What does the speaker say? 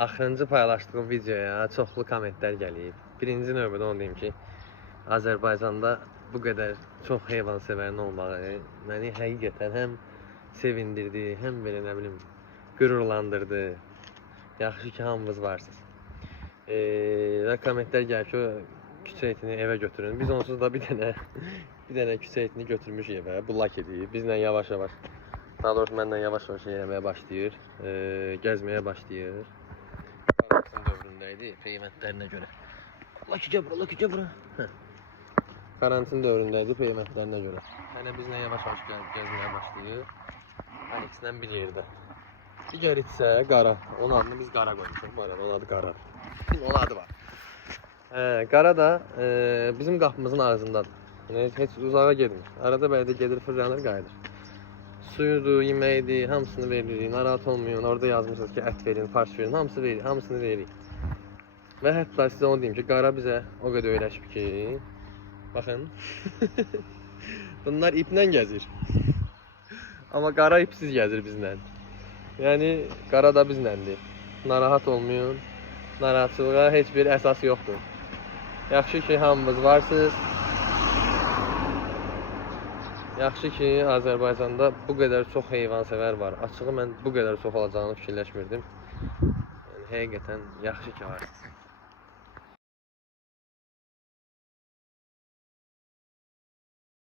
Axırıncı paylaşdığım videoya çoxlu kommentlər gəlib. Birinci növbədə onu deyim ki, Azərbaycanda bu qədər çox heyvansevərin olmağı məni həqiqətən həm sevindirdi, həm belə nə bilim qürurlandırdı. Yaxşı ki, hamınız varsınız. Və kommentlər gəlir ki, küçə etini evə götürün. Biz onsuz da bir dənə küçə etini götürmüşük evə. Bu lak edib. Bizlə yavaş-yavaş, daha doğrusu məndən yavaş-yavaş eləməyə başlayır, gəzməyə başlayır. Karantin dövründəydi, qiymətlərinə görə. Laki bura. Karantin dövründəydi, qiymətlərinə görə. Hələ bizlə yavaş-yavaş gəzməyə başlayır. Hər ikisindən bir yerdə. Digər itsə qara. Onun adını biz qara qoymuşuq. Bu arada onun adı qara. Onun adı var. Qara da bizim qapımızın ağzındadır. Yəni heç uzağa getmir. Arada belə gedir, fırlanır, qayıdır. Suyudur, yeməyidir, hamısını veririk. Narahat olmayın. Orada yazmışsınız ki, ət verin, fars verin, hamısını veririk. Və hətta sizə onu deyim ki, qara bizə o qədər öyrəşib ki, baxın. Bunlar iplə gəzir. Amma qara ipsiz gəzir bizlə. Yəni qara da bizləndir. Narahat olmayın. Narahatçılığa heç bir əsas yoxdur. Yaxşı ki, hamımız varsınız. Yaxşı ki, Azərbaycanda bu qədər çox heyvansevər var. Açığı mən bu qədər çox olacağını fikirləşmirdim. Yəni həqiqətən yaxşı ki, varsınız.